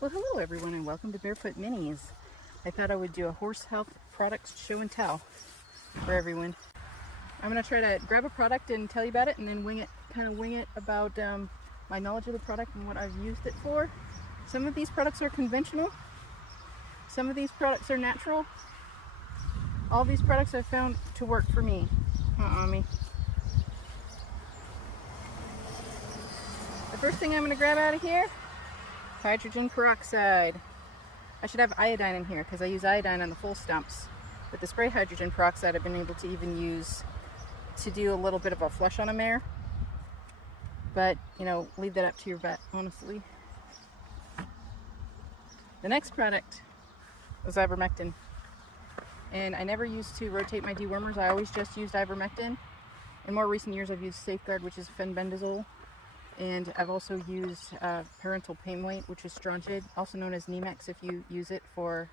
Well, hello everyone and welcome to Barefoot Minis. I thought I would do a horse health products show and tell for everyone. I'm going to try to grab a product and tell you about it and then kind of wing it about my knowledge of the product and what I've used it for. Some of these products are conventional. Some of these products are natural. All these products I've found to work for me. Me. The first thing I'm going to grab out of here, hydrogen peroxide. I should have iodine in here because I use iodine on the full stumps. But the spray hydrogen peroxide I've been able to even use to do a little bit of a flush on a mare. But, you know, leave that up to your vet, honestly. The next product was ivermectin. And I never used to rotate my dewormers. I always just used ivermectin. In more recent years I've used Safeguard, which is fenbendazole. And I've also used parental pain weight, which is Strongyl, also known as Nemex if you use it for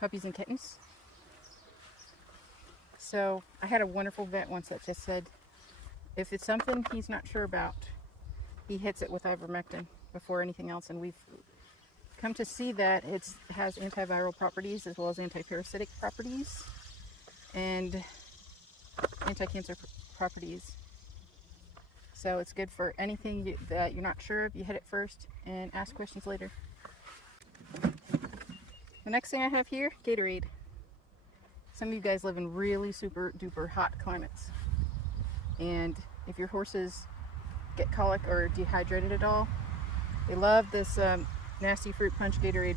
puppies and kittens. So I had a wonderful vet once that just said, if it's something he's not sure about, he hits it with ivermectin before anything else. And we've come to see that it has antiviral properties as well as antiparasitic properties and anti-cancer properties. So it's good for anything that you're not sure of. You hit it first and ask questions later. The next thing I have here, Gatorade. Some of you guys live in really super duper hot climates. And if your horses get colic or dehydrated at all, they love this nasty fruit punch Gatorade.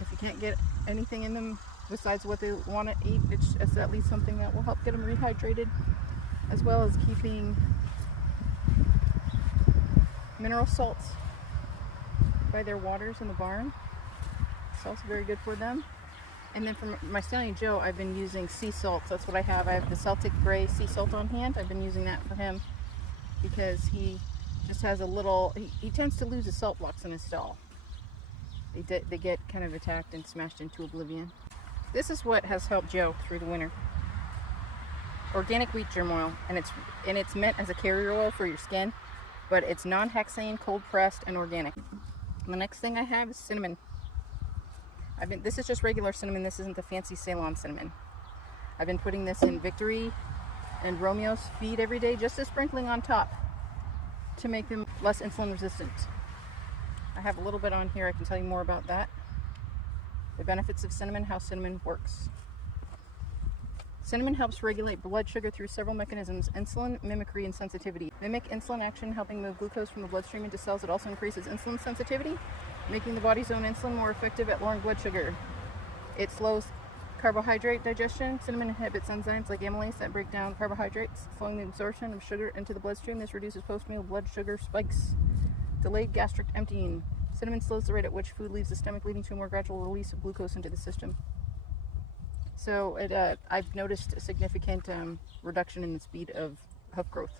If you can't get anything in them besides what they want to eat, it's at least something that will help get them rehydrated, as well as keeping mineral salts by their waters in the barn. It's also very good for them. And then for my stallion Joe, I've been using sea salt. That's what I have. I have the Celtic Gray sea salt on hand. I've been using that for him because he just has a little, he tends to lose his salt blocks in his stall. They get kind of attacked and smashed into oblivion. This is what has helped Joe through the winter. Organic wheat germ oil, and it's meant as a carrier oil for your skin, but it's non-hexane, cold pressed, and organic. And the next thing I have is cinnamon. This is just regular cinnamon. This isn't the fancy Ceylon cinnamon. I've been putting this in Victory and Romeo's feed every day, just as sprinkling on top to make them less insulin resistant. I have a little bit on here. I can tell you more about that. The benefits of cinnamon, how cinnamon works. Cinnamon helps regulate blood sugar through several mechanisms: insulin, mimicry, and sensitivity. Mimic insulin action, helping move glucose from the bloodstream into cells. It also increases insulin sensitivity, making the body's own insulin more effective at lowering blood sugar. It slows carbohydrate digestion. Cinnamon inhibits enzymes like amylase that break down carbohydrates, slowing the absorption of sugar into the bloodstream. This reduces post-meal blood sugar spikes. Delayed gastric emptying. Cinnamon slows the rate at which food leaves the stomach, leading to a more gradual release of glucose into the system. So I've noticed a significant reduction in the speed of hoof growth.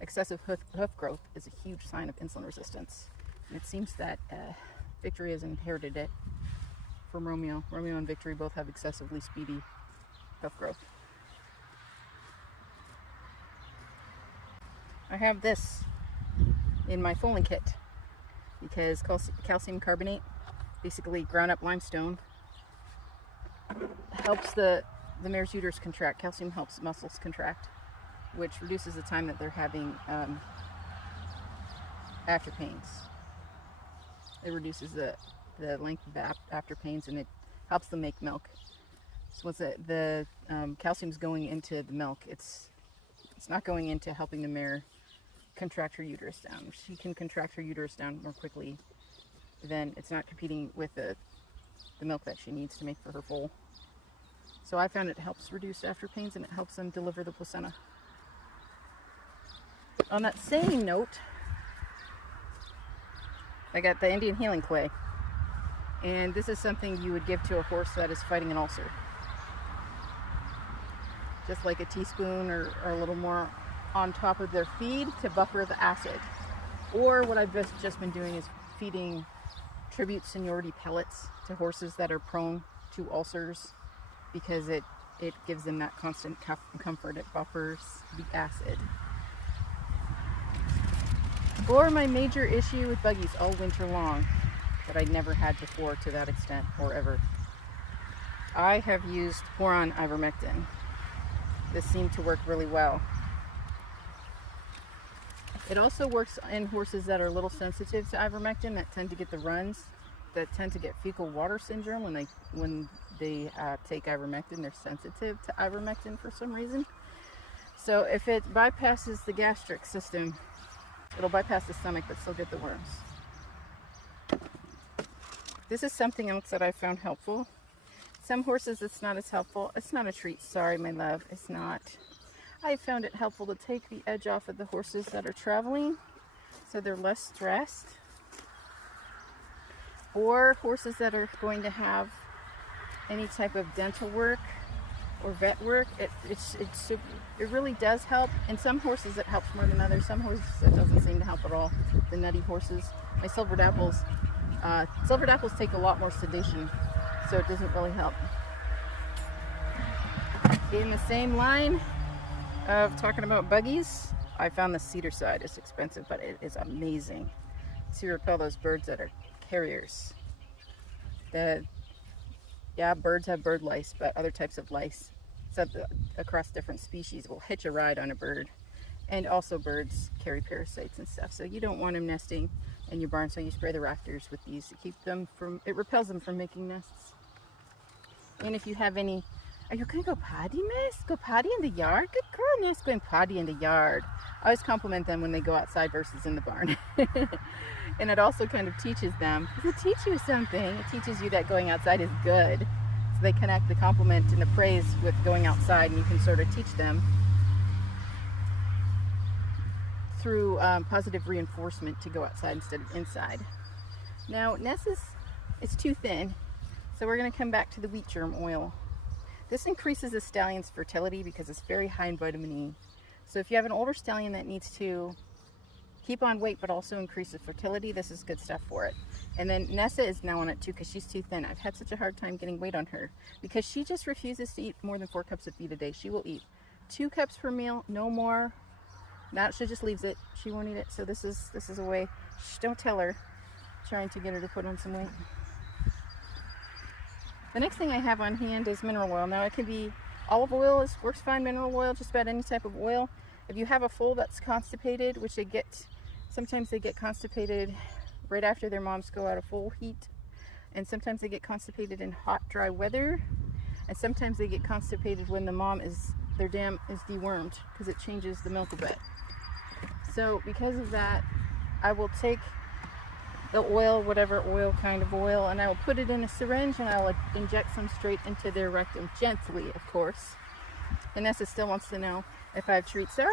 Excessive hoof growth is a huge sign of insulin resistance. And it seems that Victory has inherited it from Romeo. Romeo and Victory both have excessively speedy hoof growth. I have this in my foaling kit because calcium carbonate, basically ground up limestone, helps the mare's uterus contract. Calcium helps muscles contract, which reduces the time that they're having after pains. It reduces the length of after pains, and it helps them make milk. So once the calcium's going into the milk, it's not going into helping the mare contract her uterus down. If she can contract her uterus down more quickly, then it's not competing with the milk that she needs to make for her foal. So I found it helps reduce after pains, and it helps them deliver the placenta. On that same note, I got the Indian healing clay, and this is something you would give to a horse that is fighting an ulcer. Just like a teaspoon or a little more on top of their feed to buffer the acid. Or what I've just been doing is feeding tribute seniority pellets to horses that are prone to ulcers, because it gives them that constant comfort. It buffers the acid. Or my major issue with buggies all winter long that I never had before to that extent or ever. I have used boron ivermectin. This seemed to work really well. It also works in horses that are a little sensitive to ivermectin, that tend to get the runs, that tend to get fecal water syndrome when they take ivermectin. They're sensitive to ivermectin for some reason. So if it bypasses the gastric system, it'll bypass the stomach but still get the worms. This is something else that I found helpful. Some horses it's not as helpful. It's not a treat, sorry my love, it's not. I found it helpful to take the edge off of the horses that are traveling so they're less stressed. Or horses that are going to have any type of dental work or vet work. It really does help. In some horses it helps more than others. Some horses it doesn't seem to help at all. The nutty horses. My silver dapples take a lot more sedation, so it doesn't really help. In the same line of talking about buggies, I found the cedar side is expensive, but it is amazing to repel those birds that are carriers. Yeah, birds have bird lice, but other types of lice across different species will hitch a ride on a bird. And also birds carry parasites and stuff, so you don't want them nesting in your barn, so you spray the rafters with these to keep them from, it repels them from making nests. And if you have any, are you gonna go potty, miss? Go potty in the yard? Good girl, Ness, going potty in the yard. I always compliment them when they go outside versus in the barn. And it also kind of teaches them, does it teach you something? It teaches you that going outside is good. So they connect the compliment and the praise with going outside, and you can sort of teach them through positive reinforcement to go outside instead of inside. Now, Ness is too thin, so we're going to come back to the wheat germ oil. This increases the stallion's fertility because it's very high in vitamin E. So if you have an older stallion that needs to keep on weight but also increase the fertility, this is good stuff for it. And then Nessa is now on it too because she's too thin. I've had such a hard time getting weight on her because she just refuses to eat more than 4 cups of feed a day. She will eat 2 cups per meal, no more. Now she just leaves it. She won't eat it. So this is a way. Shh, don't tell her. Trying to get her to put on some weight. The next thing I have on hand is mineral oil. Now it can be olive oil, works fine. Mineral oil, just about any type of oil. If you have a foal that's constipated, which sometimes they get constipated right after their moms go out of foal heat, and sometimes they get constipated in hot, dry weather, and sometimes they get constipated when their dam is dewormed because it changes the milk a bit. So because of that, I will take the oil, whatever oil, kind of oil, and I will put it in a syringe and I will inject some straight into their rectum, gently, of course. Vanessa still wants to know if I have treats. Sorry,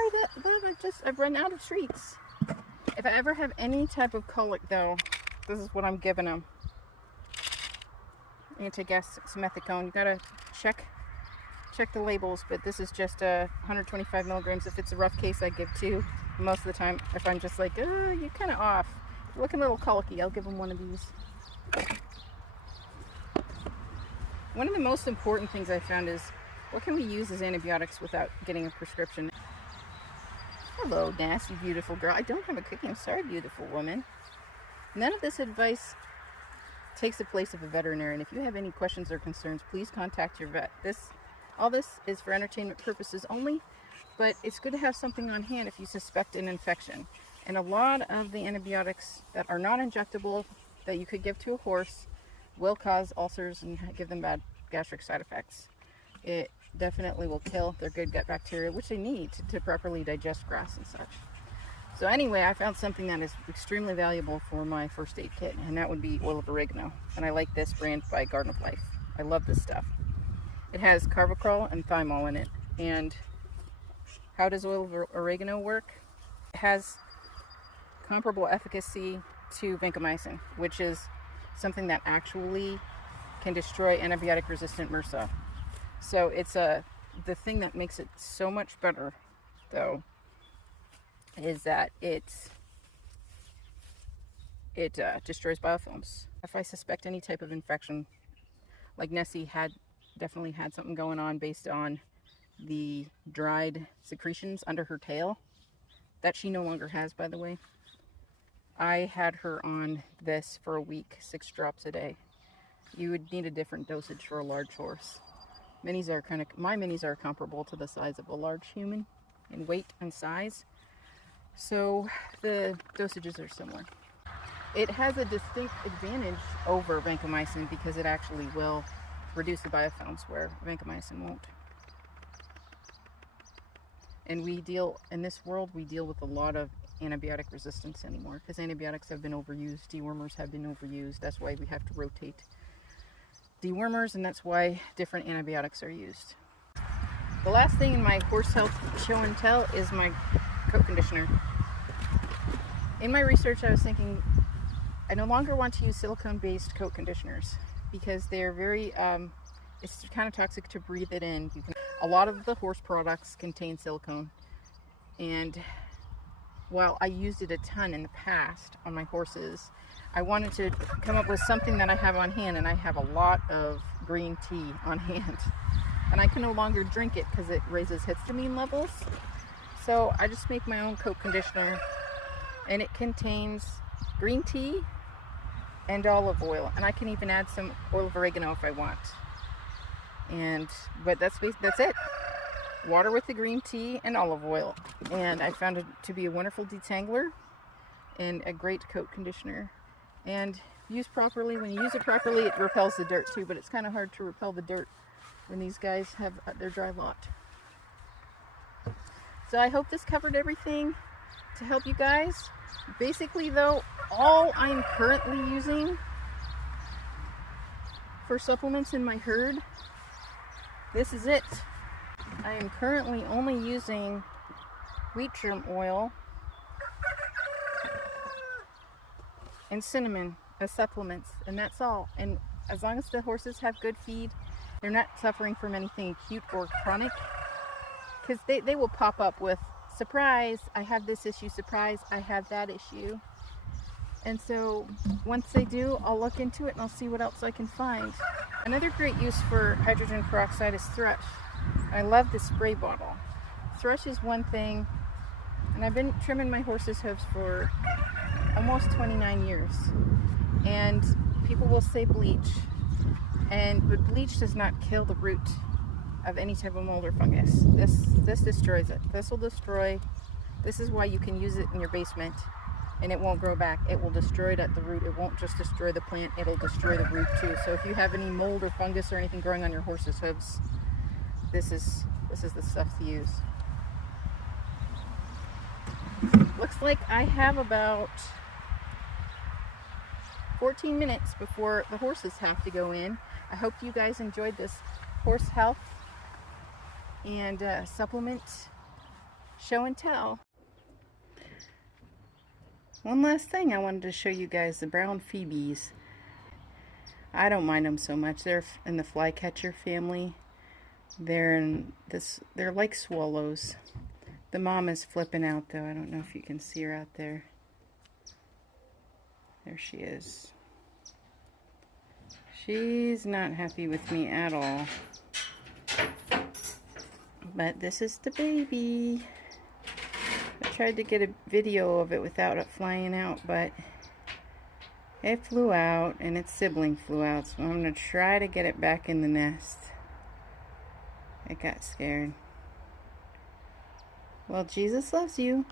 I've run out of treats. If I ever have any type of colic, though, this is what I'm giving them. Anti-gas-methicone. You gotta check the labels, but this is just 125 milligrams. If it's a rough case, I give 2. Most of the time, if I'm just like, you're kind of off, you're looking a little colicky, I'll give them one of these. One of the most important things I found is, what can we use as antibiotics without getting a prescription? Hello, nasty, beautiful girl. I don't have a cookie. I'm sorry, beautiful woman. None of this advice takes the place of a veterinarian. If you have any questions or concerns, please contact your vet. All this is for entertainment purposes only, but it's good to have something on hand if you suspect an infection. And a lot of the antibiotics that are not injectable that you could give to a horse will cause ulcers and give them bad gastric side effects. It definitely will kill their good gut bacteria, which they need to properly digest grass and such. So anyway, I found something that is extremely valuable for my first aid kit, and that would be oil of oregano. And I like this brand by Garden of Life. I love this stuff. It has carvacrol and thymol in it. And how does oil of oregano work? It has comparable efficacy to vancomycin, which is something that actually can destroy antibiotic-resistant MRSA. So it's the thing that makes it so much better, though, is that it destroys biofilms. If I suspect any type of infection, like Nessie definitely had something going on based on the dried secretions under her tail, that she no longer has, by the way. I had her on this for a week, 6 drops a day. You would need a different dosage for a large horse. Minis are my minis are comparable to the size of a large human in weight and size. So the dosages are similar. It has a distinct advantage over vancomycin because it actually will reduce the biofilms where vancomycin won't. And in this world, we deal with a lot of antibiotic resistance anymore because antibiotics have been overused, dewormers have been overused. That's why we have to rotate dewormers, and that's why different antibiotics are used. The last thing in my horse health show and tell is my coat conditioner. In my research, I was thinking I no longer want to use silicone-based coat conditioners because they're very, it's kind of toxic to breathe it in. A lot of the horse products contain silicone, and while I used it a ton in the past on my horses, I wanted to come up with something that I have on hand, and I have a lot of green tea on hand. And I can no longer drink it because it raises histamine levels. So I just make my own coat conditioner, and it contains green tea and olive oil, and I can even add some oil of oregano if I want. But that's it. Water with the green tea and olive oil, and I found it to be a wonderful detangler and a great coat conditioner. And used properly, when you use it properly, it repels the dirt too, but it's kind of hard to repel the dirt when these guys have their dry lot. So I hope this covered everything to help you guys. Basically though, all I'm currently using for supplements in my herd, this is it. I am currently only using wheat germ oil and cinnamon as supplements, and that's all. And as long as the horses have good feed, they're not suffering from anything acute or chronic, because they will pop up with, surprise, I have this issue, surprise, I have that issue. And so once they do, I'll look into it and I'll see what else I can find. Another great use for hydrogen peroxide is thrush. I love the spray bottle. Thrush is one thing, and I've been trimming my horses' hooves for almost 29 years. And people will say bleach, but bleach does not kill the root of any type of mold or fungus. This destroys it. This will destroy. This is why you can use it in your basement and it won't grow back. It will destroy it at the root. It won't just destroy the plant, it'll destroy the root too. So if you have any mold or fungus or anything growing on your horse's hooves, this is the stuff to use. Looks like I have about 14 minutes before the horses have to go in. I hope you guys enjoyed this horse health and supplement show and tell. One last thing, I wanted to show you guys the brown phoebes. I don't mind them so much. They're in the flycatcher family. They're like swallows. The mom is flipping out though. I don't know if you can see her out there. There she is. She's not happy with me at all. But this is the baby. I tried to get a video of it without it flying out, but it flew out and its sibling flew out. So I'm going to try to get it back in the nest. It got scared. Well, Jesus loves you.